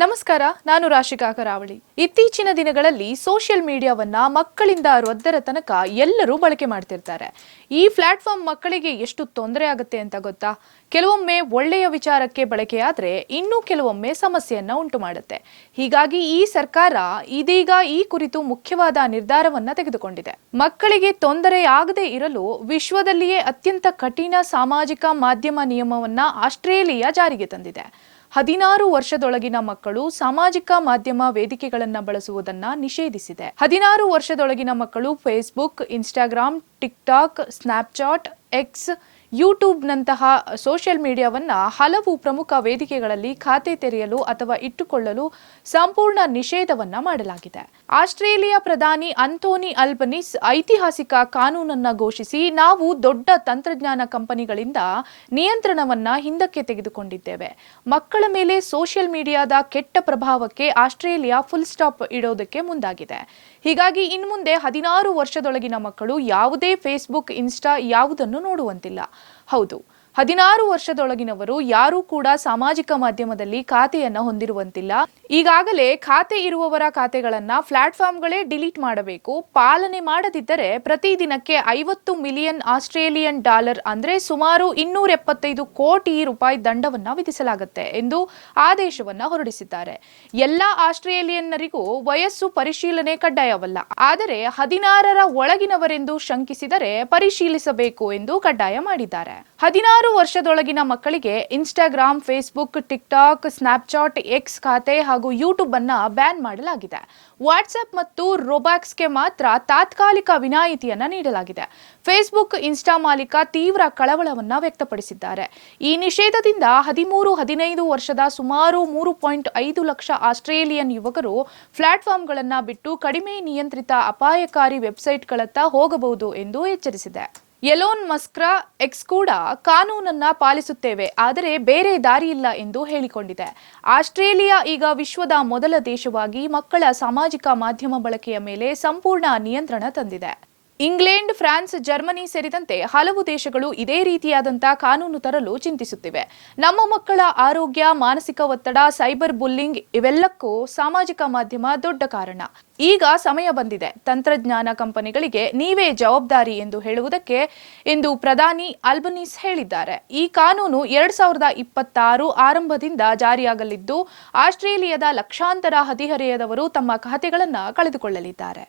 ನಮಸ್ಕಾರ, ನಾನು ರಾಶಿಕಾ ಕರಾವಳಿ. ಇತ್ತೀಚಿನ ದಿನಗಳಲ್ಲಿ ಸೋಷಿಯಲ್ ಮೀಡಿಯಾವನ್ನ ಮಕ್ಕಳಿಂದ ವೃದ್ಧರ ತನಕ ಎಲ್ಲರೂ ಬಳಕೆ ಮಾಡ್ತಿರ್ತಾರೆ. ಈ ಪ್ಲಾಟ್ಫಾರ್ಮ್ ಮಕ್ಕಳಿಗೆ ಎಷ್ಟು ತೊಂದರೆ ಆಗುತ್ತೆ ಅಂತ ಗೊತ್ತಾ? ಕೆಲವೊಮ್ಮೆ ಒಳ್ಳೆಯ ವಿಚಾರಕ್ಕೆ ಬಳಕೆಯಾದ್ರೆ ಇನ್ನೂ ಕೆಲವೊಮ್ಮೆ ಸಮಸ್ಯೆಯನ್ನ ಉಂಟು ಮಾಡುತ್ತೆ. ಹೀಗಾಗಿ ಈ ಸರ್ಕಾರ ಇದೀಗ ಈ ಕುರಿತು ಮುಖ್ಯವಾದ ನಿರ್ಧಾರವನ್ನ ತೆಗೆದುಕೊಂಡಿದೆ. ಮಕ್ಕಳಿಗೆ ತೊಂದರೆ ಆಗದೆ ಇರಲು ವಿಶ್ವದಲ್ಲಿಯೇ ಅತ್ಯಂತ ಕಠಿಣ ಸಾಮಾಜಿಕ ಮಾಧ್ಯಮ ನಿಯಮವನ್ನ ಆಸ್ಟ್ರೇಲಿಯಾ ಜಾರಿಗೆ ತಂದಿದೆ. 16 ವರ್ಷದೊಳಗಿನ ಮಕ್ಕಳು ಸಾಮಾಜಿಕ ಮಾಧ್ಯಮ ವೇದಿಕೆಗಳನ್ನು ಬಳಸುವುದನ್ನ ನಿಷೇಧಿಸಿದೆ. 16 ವರ್ಷದೊಳಗಿನ ಮಕ್ಕಳು Facebook, Instagram, TikTok, Snapchat, X, ಯೂಟ್ಯೂಬ್ನಂತಹ ಸೋಷಿಯಲ್ ಮೀಡಿಯಾವನ್ನ ಹಲವು ಪ್ರಮುಖ ವೇದಿಕೆಗಳಲ್ಲಿ ಖಾತೆ ತೆರೆಯಲು ಅಥವಾ ಇಟ್ಟುಕೊಳ್ಳಲು ಸಂಪೂರ್ಣ ನಿಷೇಧವನ್ನ ಮಾಡಲಾಗಿದೆ. ಆಸ್ಟ್ರೇಲಿಯಾ ಪ್ರಧಾನಿ ಆಂಥೋನಿ ಅಲ್ಬನೀಸ್ ಐತಿಹಾಸಿಕ ಕಾನೂನನ್ನ ಘೋಷಿಸಿ, ನಾವು ದೊಡ್ಡ ತಂತ್ರಜ್ಞಾನ ಕಂಪನಿಗಳಿಂದ ನಿಯಂತ್ರಣವನ್ನ ಹಿಂದಕ್ಕೆ ತೆಗೆದುಕೊಂಡಿದ್ದೇವೆ. ಮಕ್ಕಳ ಮೇಲೆ ಸೋಷಿಯಲ್ ಮೀಡಿಯಾದ ಕೆಟ್ಟ ಪ್ರಭಾವಕ್ಕೆ ಆಸ್ಟ್ರೇಲಿಯಾ ಫುಲ್ ಸ್ಟಾಪ್ ಇಡೋದಕ್ಕೆ ಮುಂದಾಗಿದೆ. ಹೀಗಾಗಿ ಇನ್ಮುಂದೆ 16 ವರ್ಷದೊಳಗಿನ ಮಕ್ಕಳು ಯಾವುದೇ ಫೇಸ್ಬುಕ್, ಇನ್ಸ್ಟಾ ಯಾವುದನ್ನು ನೋಡುವಂತಿಲ್ಲ. ಹೌದು, 16 ವರ್ಷದೊಳಗಿನವರು ಯಾರೂ ಕೂಡ ಸಾಮಾಜಿಕ ಮಾಧ್ಯಮದಲ್ಲಿ ಖಾತೆಯನ್ನ ಹೊಂದಿರುವಂತಿಲ್ಲ. ಈಗಾಗಲೇ ಖಾತೆ ಇರುವವರ ಖಾತೆಗಳನ್ನ ಪ್ಲಾಟ್ಫಾರ್ಮ್ಗಳೇ ಡಿಲೀಟ್ ಮಾಡಬೇಕು. ಪಾಲನೆ ಮಾಡದಿದ್ದರೆ ಪ್ರತಿದಿನಕ್ಕೆ 50 ಮಿಲಿಯನ್ ಆಸ್ಟ್ರೇಲಿಯನ್ ಡಾಲರ್ ಅಂದ್ರೆ ಸುಮಾರು 275 ಕೋಟಿ ರೂಪಾಯಿ ದಂಡವನ್ನ ವಿಧಿಸಲಾಗುತ್ತೆ ಎಂದು ಆದೇಶವನ್ನ ಹೊರಡಿಸಿದ್ದಾರೆ. ಎಲ್ಲಾ ಆಸ್ಟ್ರೇಲಿಯನ್ನರಿಗೂ ವಯಸ್ಸು ಪರಿಶೀಲನೆ ಕಡ್ಡಾಯವಲ್ಲ, ಆದರೆ 16ರ ಒಳಗಿನವರೆಂದು ಶಂಕಿಸಿದರೆ ಪರಿಶೀಲಿಸಬೇಕು ಎಂದು ಕಡ್ಡಾಯ ಮಾಡಿದ್ದಾರೆ. 16 ವರ್ಷದೊಳಗಿನ ಮಕ್ಕಳಿಗೆ Instagram, Facebook, TikTok, Snapchat, X ಖಾತೆ ಹಾಗೂ ಯೂಟ್ಯೂಬ್ ಅನ್ನ ಬ್ಯಾನ್ ಮಾಡಲಾಗಿದೆ. ವಾಟ್ಸ್ಆಪ್ ಮತ್ತು ರೋಬ್ಲಾಕ್ಸ್ಗೆ ಮಾತ್ರ ತಾತ್ಕಾಲಿಕ ವಿನಾಯಿತಿಯನ್ನ ನೀಡಲಾಗಿದೆ. ಫೇಸ್ಬುಕ್, ಇನ್ಸ್ಟಾ ಮಾಲೀಕ ತೀವ್ರ ಕಳವಳವನ್ನ ವ್ಯಕ್ತಪಡಿಸಿದ್ದಾರೆ. ಈ ನಿಷೇಧದಿಂದ 13-15 ವರ್ಷದ ಸುಮಾರು 3.5 ಲಕ್ಷ ಆಸ್ಟ್ರೇಲಿಯನ್ ಯುವಕರು ಪ್ಲಾಟ್ಫಾರ್ಮ್ಗಳನ್ನ ಬಿಟ್ಟು ಕಡಿಮೆ ನಿಯಂತ್ರಿತ ಅಪಾಯಕಾರಿ ವೆಬ್ಸೈಟ್ಗಳತ್ತ ಹೋಗಬಹುದು ಎಂದು ಎಚ್ಚರಿಸಿದೆ. ಎಲೋನ್ ಮಸ್ಕ್ರ ಎಕ್ಸ್ ಕೂಡ ಕಾನೂನನ್ನ ಪಾಲಿಸುತ್ತೇವೆ, ಆದರೆ ಬೇರೆ ದಾರಿಯಿಲ್ಲ ಎಂದು ಹೇಳಿಕೊಂಡಿದೆ. ಆಸ್ಟ್ರೇಲಿಯಾ ಈಗ ವಿಶ್ವದ ಮೊದಲ ದೇಶವಾಗಿ ಮಕ್ಕಳ ಸಾಮಾಜಿಕ ಮಾಧ್ಯಮ ಬಳಕೆಯ ಮೇಲೆ ಸಂಪೂರ್ಣ ನಿಯಂತ್ರಣ ತಂದಿದೆ. ಇಂಗ್ಲೆಂಡ್, ಫ್ರಾನ್ಸ್, ಜರ್ಮನಿ ಸೇರಿದಂತೆ ಹಲವು ದೇಶಗಳು ಇದೇ ರೀತಿಯಾದಂತಹ ಕಾನೂನು ತರಲು ಚಿಂತಿಸುತ್ತಿವೆ. ನಮ್ಮ ಮಕ್ಕಳ ಆರೋಗ್ಯ, ಮಾನಸಿಕ ಒತ್ತಡ, ಸೈಬರ್ ಬುಲ್ಲಿಂಗ್ ಇವೆಲ್ಲಕ್ಕೂ ಸಾಮಾಜಿಕ ಮಾಧ್ಯಮ ದೊಡ್ಡ ಕಾರಣ. ಈಗ ಸಮಯ ಬಂದಿದೆ ತಂತ್ರಜ್ಞಾನ ಕಂಪನಿಗಳಿಗೆ ನೀವೇ ಜವಾಬ್ದಾರಿ ಎಂದು ಹೇಳುವುದಕ್ಕೆ ಎಂದು ಪ್ರಧಾನಿ ಅಲ್ಬನೀಸ್ ಹೇಳಿದ್ದಾರೆ. ಈ ಕಾನೂನು 2026 ಆರಂಭದಿಂದ ಜಾರಿಯಾಗಲಿದ್ದು, ಆಸ್ಟ್ರೇಲಿಯಾದ ಲಕ್ಷಾಂತರ ಹದಿಹರೆಯದವರು ತಮ್ಮ ಖಾತೆಗಳನ್ನು ಕಳೆದುಕೊಳ್ಳಲಿದ್ದಾರೆ.